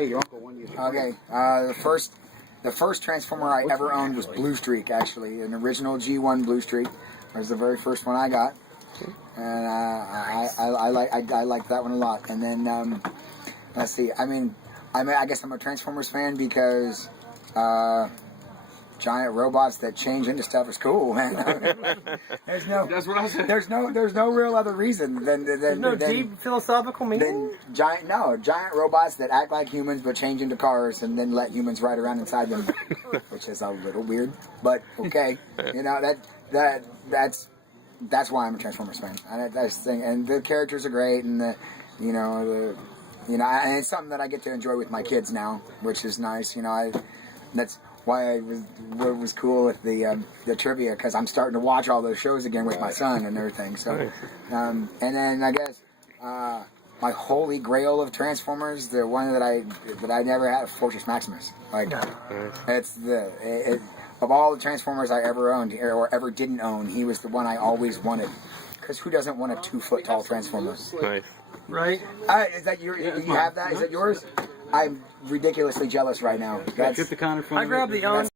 Hey, your uncle won you. Okay, the first Transformer I ever owned was Blue Streak, actually, an original G1 Blue Streak. It was the very first one I got, and I like that one a lot. And then let's see, I guess I'm a Transformers fan because giant robots that change into stuff is cool, man. There's no, That's what I said. there's no real other reason than Deep philosophical meaning? giant robots that act like humans but change into cars and then let humans ride around inside them, which is a little weird, but okay. You know, that's why I'm a Transformers fan. That's the thing, and the characters are great, and and it's something that I get to enjoy with my kids now, which is nice. That's why what was cool with the trivia, because I'm starting to watch all those shows again with my son and everything. So, and then I guess my holy grail of Transformers, the one that I never had, Fortress Maximus. Like, it's of all the Transformers I ever owned or ever didn't own, he was the one I always wanted. Because who doesn't want a 2-foot tall Transformer? Nice. Right? Is that you have that? Is that yours? I'm ridiculously jealous right now. Trypticon in front I of grabbed it. the